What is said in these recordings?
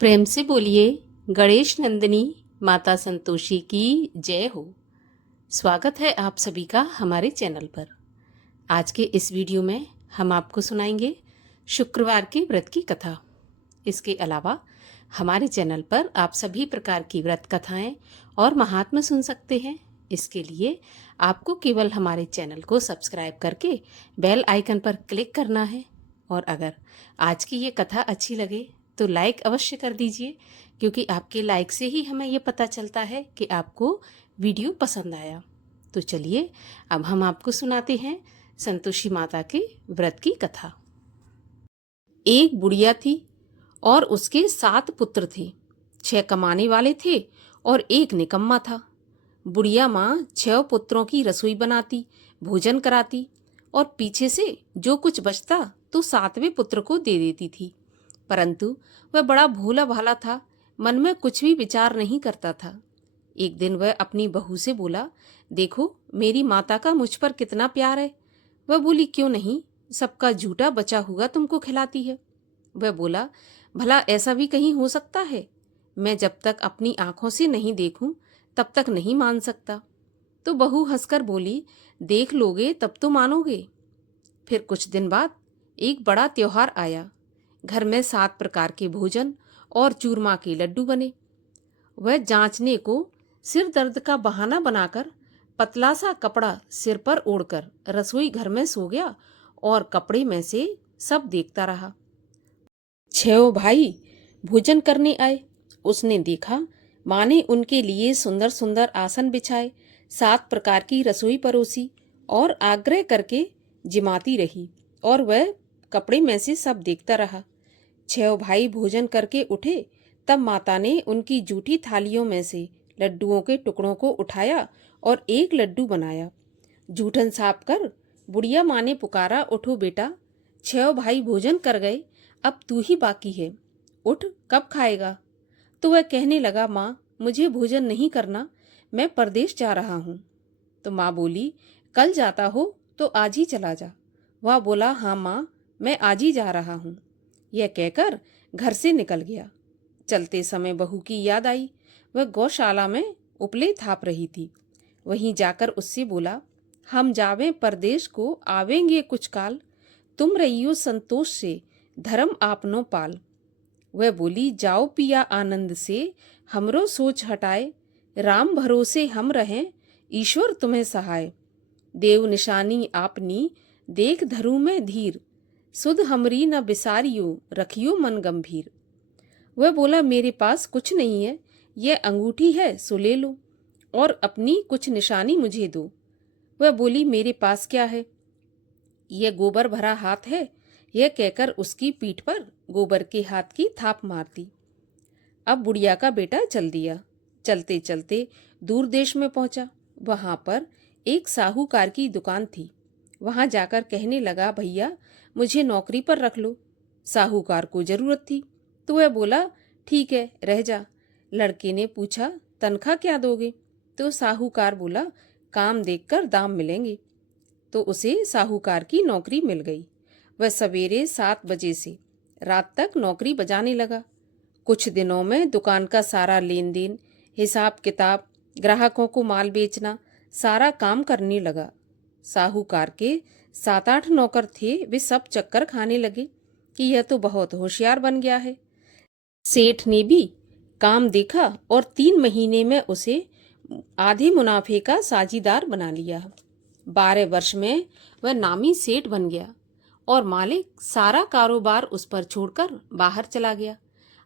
प्रेम से बोलिए गणेश नंदिनी माता संतोषी की जय हो। स्वागत है आप सभी का हमारे चैनल पर। आज के इस वीडियो में हम आपको सुनाएंगे शुक्रवार के व्रत की कथा। इसके अलावा हमारे चैनल पर आप सभी प्रकार की व्रत कथाएं और महात्म्य सुन सकते हैं। इसके लिए आपको केवल हमारे चैनल को सब्सक्राइब करके बेल आइकन पर क्लिक करना है। और अगर आज की ये कथा अच्छी लगे तो लाइक अवश्य कर दीजिए, क्योंकि आपके लाइक से ही हमें ये पता चलता है कि आपको वीडियो पसंद आया। तो चलिए अब हम आपको सुनाते हैं संतोषी माता के व्रत की कथा। एक बुढ़िया थी और उसके 7 पुत्र थे। 6 कमाने वाले थे और एक निकम्मा था। बुढ़िया माँ 6 पुत्रों की रसोई बनाती, भोजन कराती और पीछे से जो कुछ बचता तो 7वें पुत्र को दे देती थी। परंतु वह बड़ा भोला भाला था, मन में कुछ भी विचार नहीं करता था। एक दिन वह अपनी बहू से बोला, देखो मेरी माता का मुझ पर कितना प्यार है। वह बोली, क्यों नहीं, सबका झूठा बचा हुआ तुमको खिलाती है। वह बोला, भला ऐसा भी कहीं हो सकता है? मैं जब तक अपनी आंखों से नहीं देखूं तब तक नहीं मान सकता। तो बहू हंसकर बोली, देख लोगे तब तो मानोगे। फिर कुछ दिन बाद एक बड़ा त्योहार आया। घर में 7 प्रकार के भोजन और चूरमा के लड्डू बने। वह जांचने को सिर दर्द का बहाना बनाकर पतला सा कपड़ा सिर पर ओढ़कर रसोई घर में सो गया और कपड़े में से सब देखता रहा। 6 भाई भोजन करने आए। उसने देखा माँ ने उनके लिए सुंदर सुंदर आसन बिछाए, 7 प्रकार की रसोई परोसी और आग्रह करके जिमाती रही, और वह कपड़े में से सब देखता रहा। 6 भाई भोजन करके उठे, तब माता ने उनकी जूठी थालियों में से लड्डुओं के टुकड़ों को उठाया और एक लड्डू बनाया। जूठन साफ कर बुढ़िया माँ ने पुकारा, उठो बेटा, 6 भाई भोजन कर गए, अब तू ही बाकी है, उठ, कब खाएगा? तो वह कहने लगा, माँ मुझे भोजन नहीं करना, मैं परदेश जा रहा हूँ। तो माँ बोली, कल जाता हो तो आज ही चला जा। वह बोला, हाँ माँ, मैं आज ही जा रहा हूँ। यह कहकर घर से निकल गया। चलते समय बहू की याद आई। वह गौशाला में उपले थाप रही थी। वहीं जाकर उससे बोला, हम जावें परदेश को, आवेंगे कुछ काल, तुम रहियो संतोष से, धर्म आपनो पाल। वह बोली, जाओ पिया आनंद से, हमरो सोच हटाए, राम भरोसे हम रहें, ईश्वर तुम्हें सहाय। देव निशानी आपनी, देख धरू में धीर, सुध हमरी न बिसारियो, रखियो मन गंभीर। वह बोला, मेरे पास कुछ नहीं है, यह अंगूठी है सो ले लो, और अपनी कुछ निशानी मुझे दो। वह बोली, मेरे पास क्या है, यह गोबर भरा हाथ है। यह कहकर उसकी पीठ पर गोबर के हाथ की थाप मार दी। अब बुढ़िया का बेटा चल दिया। चलते चलते दूर देश में पहुंचा। वहां पर एक साहूकार की दुकान थी। वहां जाकर कहने लगा, भैया मुझे नौकरी पर रख लो। साहूकार को जरूरत थी, तो वह बोला, ठीक है रह जा। लड़के ने पूछा, तनख्वाह क्या दोगे? तो साहूकार बोला, काम देखकर दाम मिलेंगे। तो उसे साहूकार की नौकरी मिल गई। वह सवेरे 7 बजे से रात तक नौकरी बजाने लगा। कुछ दिनों में दुकान का सारा लेन देन, हिसाब किताब, ग्राहकों को माल बेचना, सारा काम करने लगा। साहूकार के 7-8 नौकर थे, वे सब चक्कर खाने लगे कि यह तो बहुत होशियार बन गया है। सेठ ने भी काम देखा और 3 महीने में उसे आधे मुनाफे का साझीदार बना लिया। 12 वर्ष में वह नामी सेठ बन गया और मालिक सारा कारोबार उस पर छोड़कर बाहर चला गया।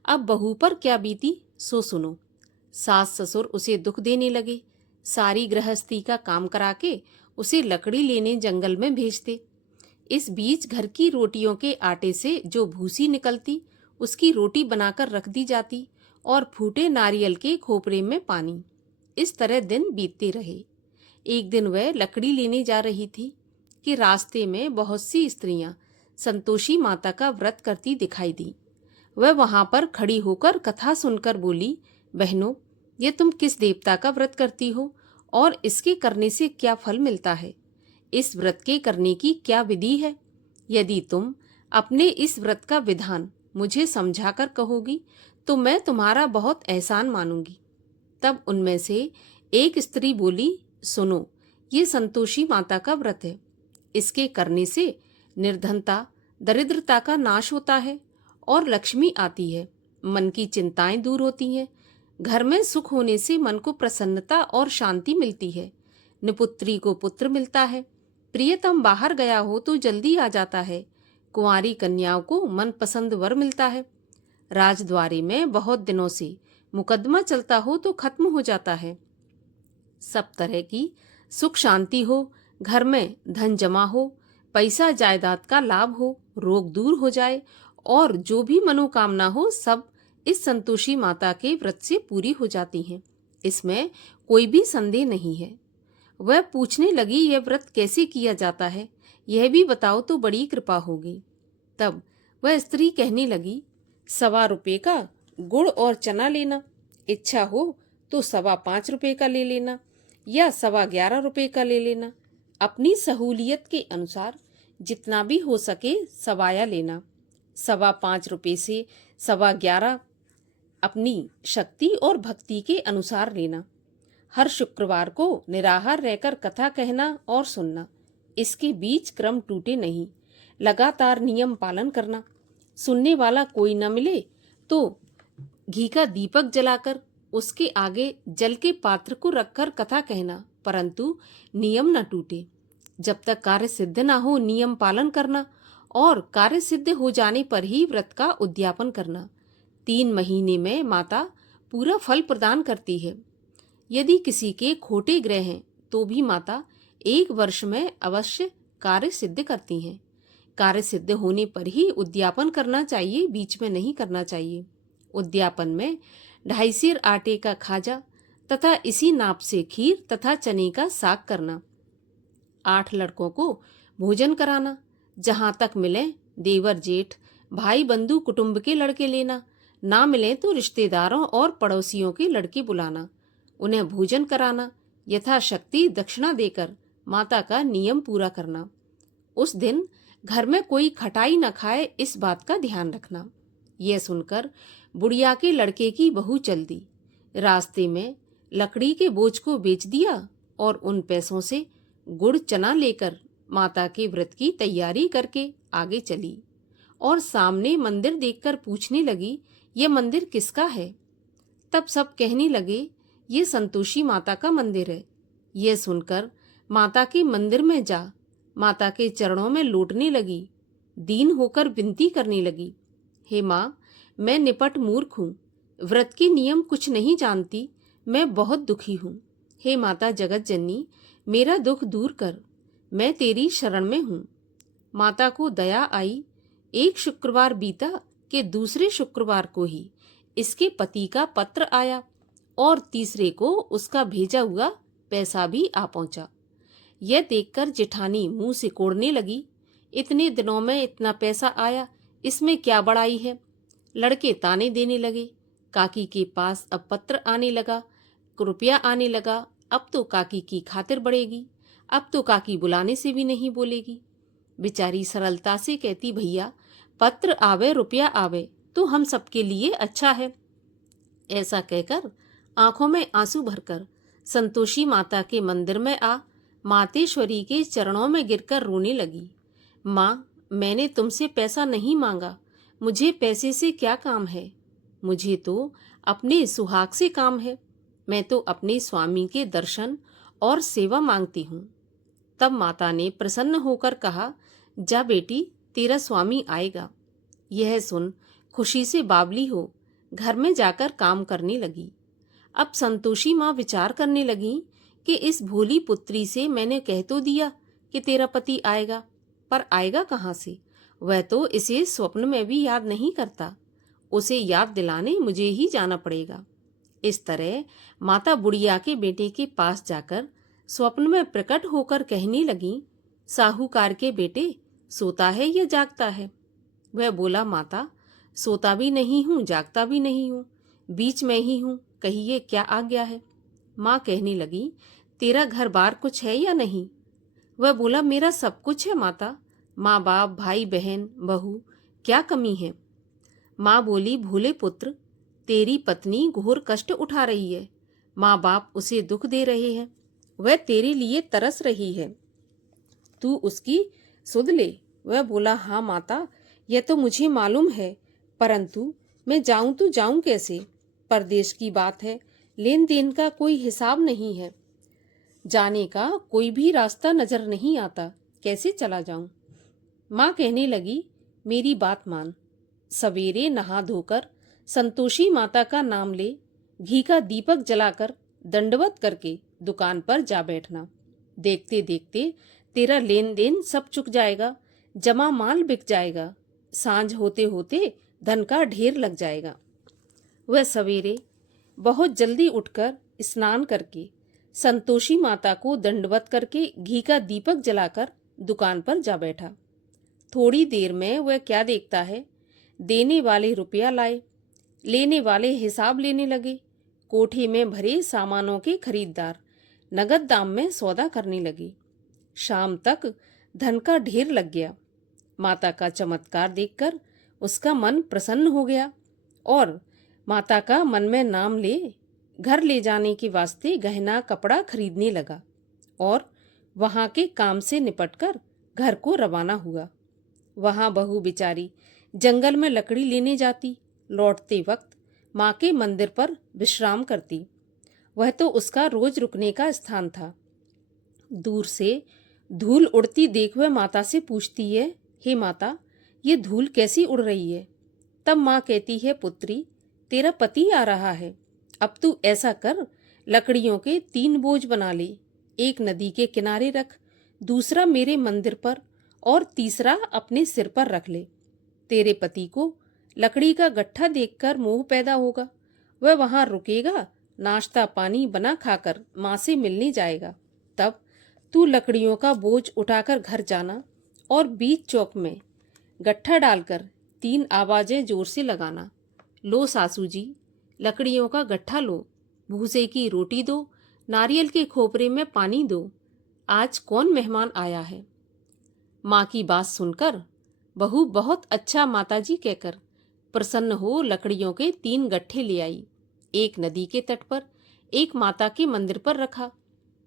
अब बहू पर क्या बीती सो सुनो। सास ससुर उसे दुख देने लगे। सारी गृहस्थी का काम करा के उसे लकड़ी लेने जंगल में भेजते। इस बीच घर की रोटियों के आटे से जो भूसी निकलती, उसकी रोटी बनाकर रख दी जाती, और फूटे नारियल के खोपरे में पानी। इस तरह दिन बीतते रहे। एक दिन वह लकड़ी लेने जा रही थी कि रास्ते में बहुत सी स्त्रियां संतोषी माता का व्रत करती दिखाई दी। वह वहां पर खड़ी होकर कथा सुनकर बोली, बहनों, ये तुम किस देवता का व्रत करती हो और इसके करने से क्या फल मिलता है? इस व्रत के करने की क्या विधि है? यदि तुम अपने इस व्रत का विधान मुझे समझाकर कहोगी तो मैं तुम्हारा बहुत एहसान मानूंगी। तब उनमें से एक स्त्री बोली, सुनो, ये संतोषी माता का व्रत है। इसके करने से निर्धनता, दरिद्रता का नाश होता है और लक्ष्मी आती है। मन की चिंताएं दूर होती हैं। घर में सुख होने से मन को प्रसन्नता और शांति मिलती है। निपुत्री को पुत्र मिलता है। प्रियतम बाहर गया हो तो जल्दी आ जाता है। कुंवारी कन्याओं को मनपसंद वर मिलता है। राजद्वारी में बहुत दिनों से मुकदमा चलता हो तो खत्म हो जाता है। सब तरह की सुख शांति हो, घर में धन जमा हो, पैसा जायदाद का लाभ हो, रोग दूर हो जाए और जो भी मनोकामना हो सब इस संतोषी माता के व्रत से पूरी हो जाती हैं। इसमें कोई भी संदेह नहीं है। वह पूछने लगी, यह व्रत कैसे किया जाता है, यह भी बताओ तो बड़ी कृपा होगी। तब वह स्त्री कहने लगी, 1.25 रुपये का गुड़ और चना लेना, इच्छा हो तो 5.25 रुपये का ले लेना या 11.25 रुपये का ले लेना। अपनी सहूलियत के अनुसार जितना भी हो सके सवाया लेना। 5.25 रुपये से 11.25 अपनी शक्ति और भक्ति के अनुसार लेना। हर शुक्रवार को निराहार रहकर कथा कहना और सुनना। इसके बीच क्रम टूटे नहीं। लगातार नियम पालन करना। सुनने वाला कोई न मिले तो घी का दीपक जलाकर उसके आगे जल के पात्र को रखकर कथा कहना, परंतु नियम न टूटे। जब तक कार्य सिद्ध न हो नियम पालन करना और कार्य सिद्ध हो जाने पर ही व्रत का उद्यापन करना। 3 महीने में माता पूरा फल प्रदान करती है। यदि किसी के खोटे ग्रह हैं तो भी माता 1 वर्ष में अवश्य कार्य सिद्ध करती हैं। कार्य सिद्ध होने पर ही उद्यापन करना चाहिए, बीच में नहीं करना चाहिए। उद्यापन में 2.5 सेर आटे का खाजा तथा इसी नाप से खीर तथा चने का साग करना। 8 लड़कों को भोजन कराना। जहाँ तक मिले देवर जेठ भाई बंधु कुटुंब के लड़के लेना, ना मिले तो रिश्तेदारों और पड़ोसियों के लड़के बुलाना, उन्हें भोजन कराना, यथाशक्ति दक्षिणा देकर माता का नियम पूरा करना। उस दिन घर में कोई खटाई न खाए, इस बात का ध्यान रखना। यह सुनकर बुढ़िया के लड़के की बहू चल दी। रास्ते में लकड़ी के बोझ को बेच दिया और उन पैसों से गुड़ चना लेकर माता के व्रत की तैयारी करके आगे चली और सामने मंदिर देखकर पूछने लगी, यह मंदिर किसका है? तब सब कहने लगे, ये संतोषी माता का मंदिर है। यह सुनकर माता के मंदिर में जा माता के चरणों में लौटने लगी। दीन होकर विनती करने लगी, हे माँ, मैं निपट मूर्ख हूँ, व्रत के नियम कुछ नहीं जानती, मैं बहुत दुखी हूँ। हे माता जगत जननी, मेरा दुख दूर कर, मैं तेरी शरण में हूँ। माता को दया आई। एक शुक्रवार बीता कि दूसरे शुक्रवार को ही इसके पति का पत्र आया और तीसरे को उसका भेजा हुआ पैसा भी आ पहुंचा। यह देखकर जेठानी मुंह से कोड़ने लगी, इतने दिनों में इतना पैसा आया, इसमें क्या बड़ाई है? लड़के ताने देने लगे। काकी के पास अब पत्र आने लगा, रुपया आने लगा, अब तो काकी की खातिर बढ़ेगी, अब तो काकी बुलाने से भी नहीं बोलेगी। बेचारी सरलता से कहती, भैया पत्र आवे रुपया आवे तो हम सबके लिए अच्छा है। ऐसा कहकर आंखों में आंसू भरकर संतोषी माता के मंदिर में आ मातेश्वरी के चरणों में गिरकर रोने लगी। माँ, मैंने तुमसे पैसा नहीं मांगा, मुझे पैसे से क्या काम है? मुझे तो अपने सुहाग से काम है। मैं तो अपने स्वामी के दर्शन और सेवा मांगती हूँ। तब माता ने प्रसन्न होकर कहा, जा बेटी, तेरा स्वामी आएगा। यह सुन खुशी से बावली हो घर में जाकर काम करने लगी। अब संतोषी माँ विचार करने लगी कि इस भोली पुत्री से मैंने कह तो दिया कि तेरा पति आएगा, पर आएगा कहाँ से? वह तो इसे स्वप्न में भी याद नहीं करता, उसे याद दिलाने मुझे ही जाना पड़ेगा। इस तरह माता बुढ़िया के बेटे के पास जाकर स्वप्न में प्रकट होकर कहने लगी, साहूकार के बेटे, सोता है या जागता है? वह बोला, माता, सोता भी नहीं हूँ, जागता भी नहीं हूँ, बीच में ही हूँ, कहिए क्या आज्ञा है? माँ कहने लगी, तेरा घर बार कुछ है या नहीं? वह बोला, मेरा सब कुछ है माता, माँ बाप भाई बहन बहू, क्या कमी है? माँ बोली, भोले पुत्र, तेरी पत्नी घोर कष्ट उठा रही है। माँ बाप उसे दुख दे रहे हैं, वह तेरे लिए तरस रही है, तू उसकी सुध ले। वह बोला, हाँ माता, यह तो मुझे मालूम है, परंतु मैं जाऊं तो जाऊं कैसे? परदेश की बात है, लेन देन का कोई हिसाब नहीं है, जाने का कोई भी रास्ता नजर नहीं आता, कैसे चला जाऊं? माँ कहने लगी, मेरी बात मान, सवेरे नहा धोकर संतोषी माता का नाम ले, घी का दीपक जलाकर दंडवत करके दुकान पर जा बैठना। देखते देखते तेरा लेन देन सब चुक जाएगा, जमा माल बिक जाएगा, सांझ होते होते धन का ढेर लग जाएगा। वह सवेरे बहुत जल्दी उठकर स्नान करके संतोषी माता को दंडवत करके घी का दीपक जलाकर दुकान पर जा बैठा। थोड़ी देर में वह क्या देखता है, देने वाले रुपया लाए, लेने वाले हिसाब लेने लगे। कोठे में भरे सामानों के खरीदार नगद दाम में सौदा करने लगे। शाम तक धन का ढेर लग गया। माता का चमत्कार देखकर उसका मन प्रसन्न हो गया और माता का मन में नाम ले घर ले जाने के वास्ते गहना कपड़ा खरीदने लगा और वहां के काम से निपटकर घर को रवाना हुआ। वहां बहू बेचारी जंगल में लकड़ी लेने जाती, लौटते वक्त माँ के मंदिर पर विश्राम करती। वह तो उसका रोज रुकने का स्थान था। दूर से धूल उड़ती देख वह माता से पूछती है, हे माता, ये धूल कैसी उड़ रही है? तब माँ कहती है, पुत्री, तेरा पति आ रहा है, अब तू ऐसा कर, लकड़ियों के 3 बोझ बना ले, एक नदी के किनारे रख, दूसरा मेरे मंदिर पर और तीसरा अपने सिर पर रख ले। तेरे पति को लकड़ी का गट्ठा देखकर मोह पैदा होगा, वह वहां रुकेगा, नाश्ता पानी बना खाकर माँ से मिलने जाएगा। तब तू लकड़ियों का बोझ उठाकर घर जाना और बीच चौक में गट्ठा डालकर 3 आवाजें जोर से लगाना, लो सासू जी, लकड़ियों का गट्ठा लो, भूसे की रोटी दो, नारियल के खोपरे में पानी दो, आज कौन मेहमान आया है? माँ की बात सुनकर बहू बहुत अच्छा माताजी कहकर प्रसन्न हो लकड़ियों के 3 गट्ठे ले आई। एक नदी के तट पर, एक माता के मंदिर पर रखा।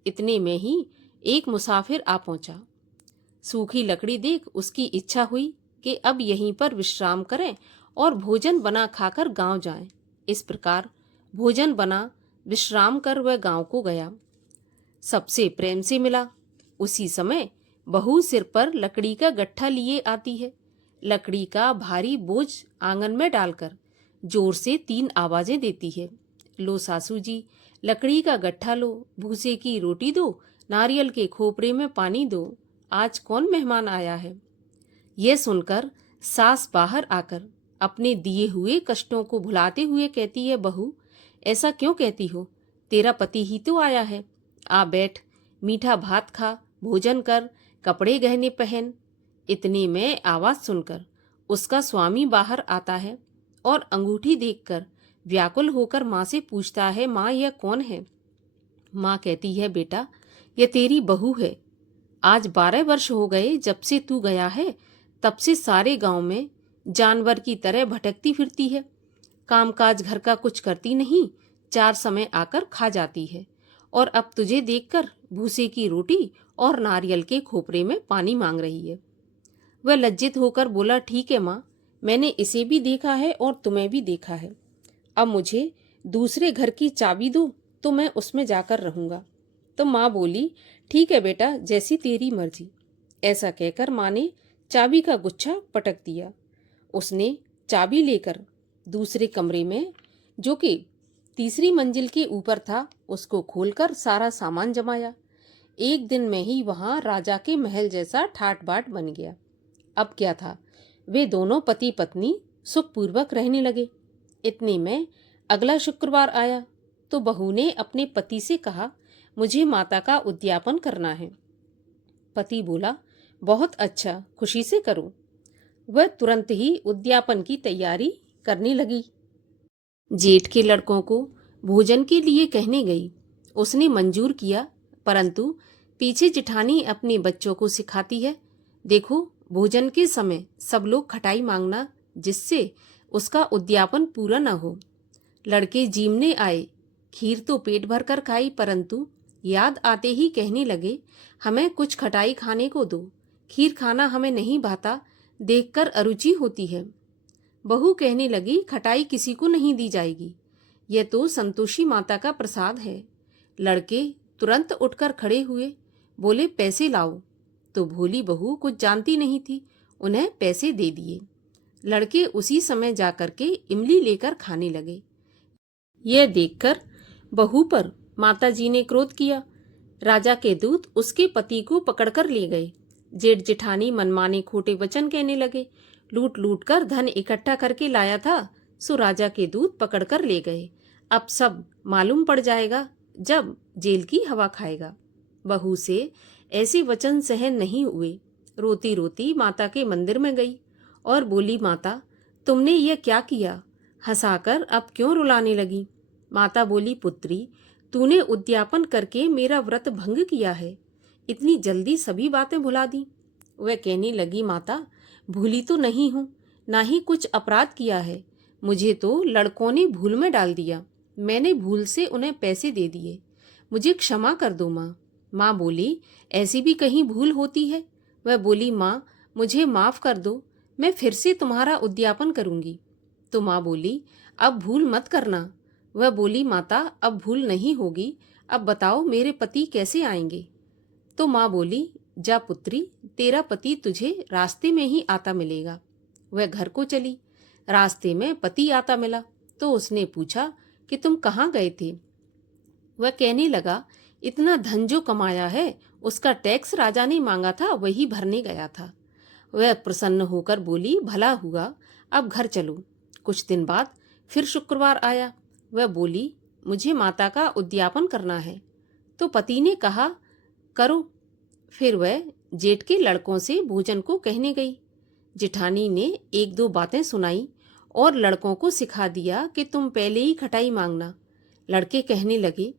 इतने में ही एक मुसाफिर आ पहुंचा। सूखी लकड़ी देख उसकी इच्छा हुई कि अब यहीं पर विश्राम करें और भोजन बना खाकर गांव जाएं। इस प्रकार भोजन बना विश्राम कर वह गांव को गया। सबसे प्रेम से मिला। उसी समय बहू सिर पर लकड़ी का गट्ठा लिए आती है। लकड़ी का भारी बोझ आंगन में डालकर जोर से 3 आवाजें देती है, लो सासू जी, लकड़ी का गट्ठा लो, भूसे की रोटी दो, नारियल के खोपरे में पानी दो, आज कौन मेहमान आया है? यह सुनकर सास बाहर आकर अपने दिए हुए कष्टों को भुलाते हुए कहती है, बहू, ऐसा क्यों कहती हो? तेरा पति ही तो आया है। आ बैठ, मीठा भात खा, भोजन कर, कपड़े गहने पहन। इतने में आवाज सुनकर उसका स्वामी बाहर आता है और अंगूठी देखकर व्याकुल होकर माँ से पूछता है, माँ, यह कौन है? माँ कहती है, बेटा, यह तेरी बहू है। आज 12 वर्ष हो गए जब से तू गया है, तब से सारे गांव में जानवर की तरह भटकती फिरती है। कामकाज घर का कुछ करती नहीं, 4 समय आकर खा जाती है और अब तुझे देखकर भूसे की रोटी और नारियल के खोपरे में पानी मांग रही है। वह लज्जित होकर बोला, ठीक है माँ, मैंने इसे भी देखा है और तुम्हें भी देखा है। अब मुझे दूसरे घर की चाबी दो तो मैं उसमें जाकर रहूंगा। तो माँ बोली, ठीक है बेटा, जैसी तेरी मर्जी। ऐसा कहकर माँ ने चाबी का गुच्छा पटक दिया। उसने चाबी लेकर दूसरे कमरे में, जो कि तीसरी मंजिल के ऊपर था, उसको खोलकर सारा सामान जमाया। एक दिन में ही वहां राजा के महल जैसा ठाट बाट बन गया। अब क्या था, वे दोनों पति पत्नी सुखपूर्वक रहने लगे। इतने में अगला शुक्रवार आया तो बहू ने अपने पति से कहा, मुझे माता का उद्यापन करना है। पति बोला, बहुत अच्छा, खुशी से करो। वह तुरंत ही उद्यापन की तैयारी करने लगी। जेठ के लड़कों को भोजन के लिए कहने गई। उसने मंजूर किया, परंतु पीछे जिठानी अपने बच्चों को सिखाती है, देखो, भोजन के समय सब लोग खटाई मांगना, जिससे उसका उद्यापन पूरा न हो। लड़के जीमने आए, खीर तो पेट भर कर खाई, परंतु याद आते ही कहने लगे, हमें कुछ खटाई खाने को दो, खीर खाना हमें नहीं भाता, देखकर अरुचि होती है। बहू कहने लगी, खटाई किसी को नहीं दी जाएगी, यह तो संतोषी माता का प्रसाद है। लड़के तुरंत उठकर खड़े हुए, बोले, पैसे लाओ। तो भोली बहू कुछ जानती नहीं थी, उन्हें पैसे दे दिए। लड़के उसी समय जाकर के इमली लेकर खाने लगे। यह देखकर बहू पर माताजी ने क्रोध किया। राजा के दूत उसके पति को पकड़कर ले गए। जेठ जेठानी मनमाने खोटे वचन कहने लगे। लूट लूट कर धन इकट्ठा करके लाया था, सो राजा के दूत पकड़कर ले गए। अब सब मालूम पड़ जाएगा जब जेल की हवा खाएगा। बहू से ऐसे वचन सहन नहीं हुए। रोती रोती माता के मंदिर में गई और बोली, माता तुमने ये क्या किया? हंसाकर अब क्यों रुलाने लगी? माता बोली, पुत्री तूने उद्यापन करके मेरा व्रत भंग किया है, इतनी जल्दी सभी बातें भुला दी। वह कहने लगी, माता भूली तो नहीं हूँ, ना ही कुछ अपराध किया है, मुझे तो लड़कों ने भूल में डाल दिया, मैंने भूल से उन्हें पैसे दे दिए, मुझे क्षमा कर दो माँ। माँ बोली, ऐसी भी कहीं भूल होती है? वह बोली, माँ मुझे माफ कर दो, मैं फिर से तुम्हारा उद्यापन करूंगी। तो माँ बोली, अब भूल मत करना। वह बोली, माता अब भूल नहीं होगी, अब बताओ मेरे पति कैसे आएंगे? तो माँ बोली, जा पुत्री, तेरा पति तुझे रास्ते में ही आता मिलेगा। वह घर को चली। रास्ते में पति आता मिला तो उसने पूछा कि तुम कहाँ गए थे? वह कहने लगा, इतना धन जो कमाया है उसका टैक्स राजा ने मांगा था, वही भरने गया था। वह प्रसन्न होकर बोली, भला हुआ, अब घर चलो। कुछ दिन बाद फिर शुक्रवार आया। वह बोली, मुझे माता का उद्यापन करना है। तो पति ने कहा, करो। फिर वह जेठ के लड़कों से भोजन को कहने गई। जेठानी ने एक दो बातें सुनाई और लड़कों को सिखा दिया कि तुम पहले ही खटाई मांगना। लड़के कहने लगे,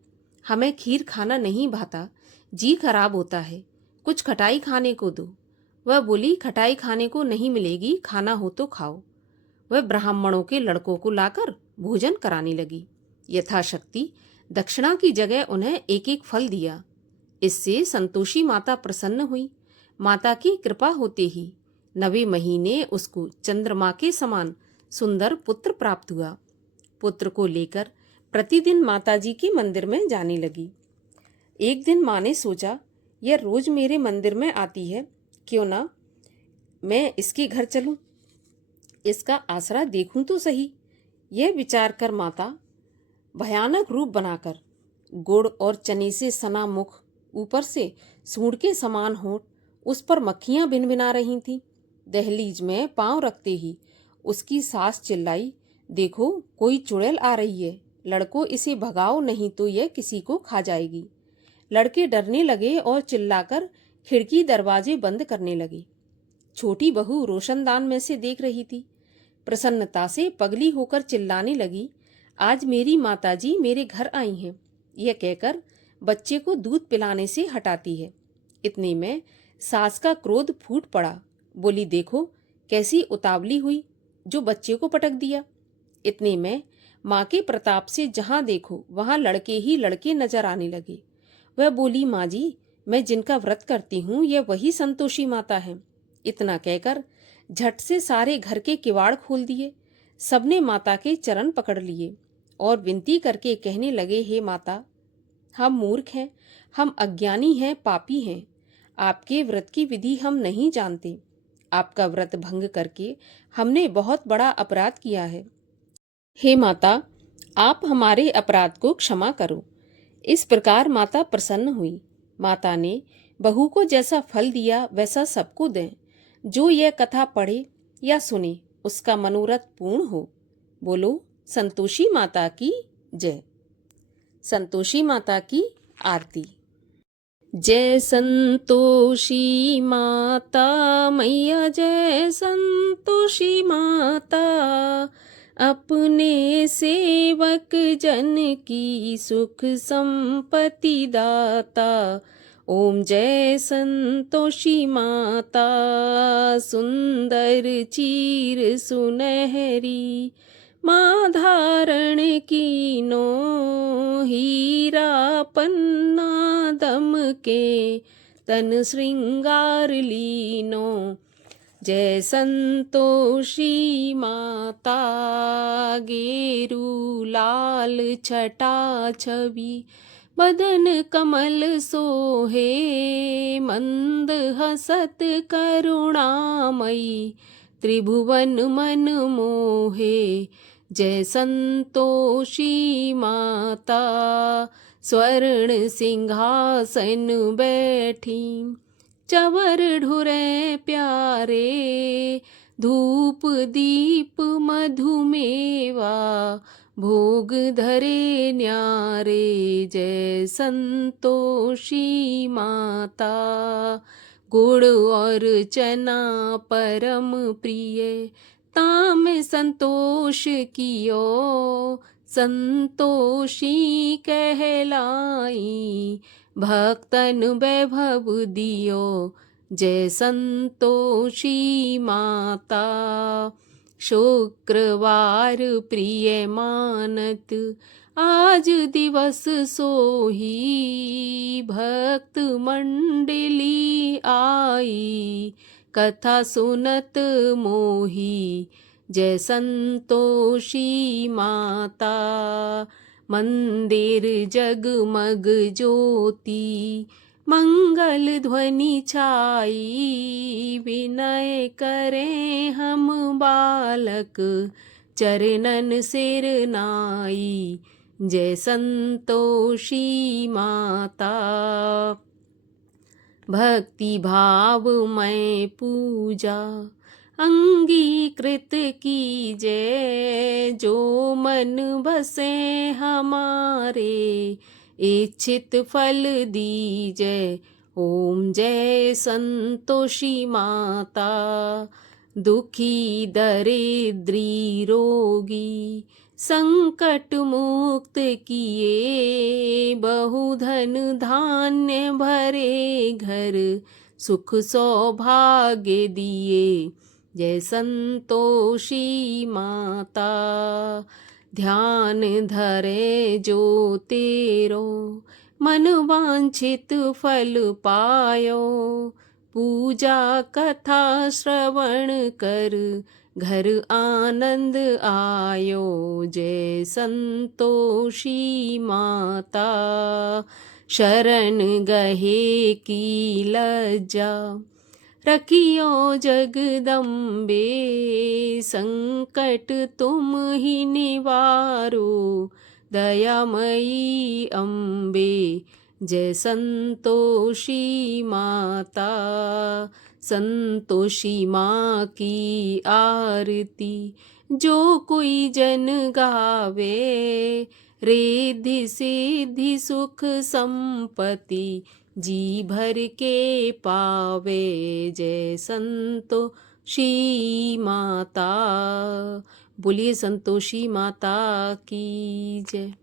हमें खीर खाना नहीं भाता, जी खराब होता है, कुछ खटाई खाने को दो। वह बोली, खटाई खाने को नहीं मिलेगी, खाना हो तो खाओ। वह ब्राह्मणों के लड़कों को लाकर भोजन कराने लगी। यथाशक्ति दक्षिणा की जगह उन्हें एक एक फल दिया। इससे संतोषी माता प्रसन्न हुई। माता की कृपा होते ही 9वें महीने उसको चंद्रमा के समान सुंदर पुत्र प्राप्त हुआ। पुत्र को लेकर प्रतिदिन माताजी के मंदिर में जाने लगी। एक दिन माँ ने सोचा, यह रोज मेरे मंदिर में आती है, क्यों ना मैं इसके घर चलूं, इसका आसरा देखूं तो सही। यह विचार कर माता भयानक रूप बनाकर, गुड़ और चने से सना मुख, ऊपर से सूंड के समान होंठ, उस पर मक्खियां भिनभिना रही थीं। दहलीज में पांव रखते ही उसकी सास चिल्लाई, देखो कोई चुड़ैल आ रही है, लड़कों इसे भगाओ, नहीं तो यह किसी को खा जाएगी। लड़के डरने लगे और चिल्लाकर खिड़की दरवाजे बंद करने लगे। छोटी बहू रोशनदान में से देख रही थी। प्रसन्नता से पगली होकर चिल्लाने लगी, आज मेरी माताजी मेरे घर आई हैं। यह कहकर बच्चे को दूध पिलाने से हटाती है। इतने में सास का क्रोध फूट पड़ा। बोली, देखो कैसी उतावली हुई, जो बच्चे को पटक दिया। इतने में माँ के प्रताप से जहां देखो वहां लड़के ही लड़के नजर आने लगे। वह बोली, माँ जी, मैं जिनका व्रत करती हूँ यह वही संतोषी माता है। इतना कहकर झट से सारे घर के किवाड़ खोल दिए। सबने माता के चरण पकड़ लिए और विनती करके कहने लगे, हे माता, हम मूर्ख हैं, हम अज्ञानी हैं, पापी हैं, आपके व्रत की विधि हम नहीं जानते। आपका व्रत भंग करके हमने बहुत बड़ा अपराध किया है। हे माता, आप हमारे अपराध को क्षमा करो। इस प्रकार माता प्रसन्न हुई। माता ने बहू को जैसा फल दिया वैसा सबको दें। जो यह कथा पढ़े या सुने उसका मनोरथ पूर्ण हो। बोलो संतोषी माता की जय। संतोषी माता की आरती। जय संतोषी माता मैया, जय संतोषी माता, अपने सेवक जन की सुख संपत्ति दाता, ओम जय संतोषी माता, सुंदर चीर सुनहरी, माँ धारण कीनो, हीरा पन्ना दमके, तन श्रृंगार लीनो। जय संतोषी माता, गेरू लाल छटा छवि, बदन कमल सोहे, मंद हसत करुणामयी, त्रिभुवन मन मोहे। जय संतोषी माता, स्वर्ण सिंहासन बैठी, चवर ढुरे प्यारे, धूप दीप मधुमेवा, भोग धरे न्यारे। जय संतोषी माता, गुड़ और चना परम प्रिय, ताम संतोष कियो, संतोषी कहलाई, भक्तन वैभव दियो। जय संतोषी माता, शुक्रवार प्रिय मानत, आज दिवस सोही, भक्त मंडली आई, कथा सुनत मोही। जय संतोषी माता, मंदिर जगमग ज्योति, मंगल ध्वनि छाई, विनय करें हम बालक, चरणन सिर नाई। जय संतोषी माता, भक्ति भाव में पूजा अंगीकृत कीजय, जो मन बसे हमारे, इच्छित फल दीजय। ओम जय संतोषी माता, दुखी दरिद्री रोगी, संकट मुक्त किए, बहुधन धान्य भरे घर, सुख सौभाग्य दिए। जय संतोषी माता, ध्यान धरे जो तेरो, मन वांछित फल पायो, पूजा कथा श्रवण कर, घर आनंद आयो। जय संतोषी माता, शरण गहे की लज्जा, रखियो जगदम्बे, संकट तुम ही निवारो, दयामयी अम्बे। जय संतोषी माता, संतोषी माँ की आरती, जो कोई जन गावे, रिद्धि सिद्धि सुख संपत्ति, जी भर के पावे। जय संतोषी माता, बोलिए संतोषी माता की जय।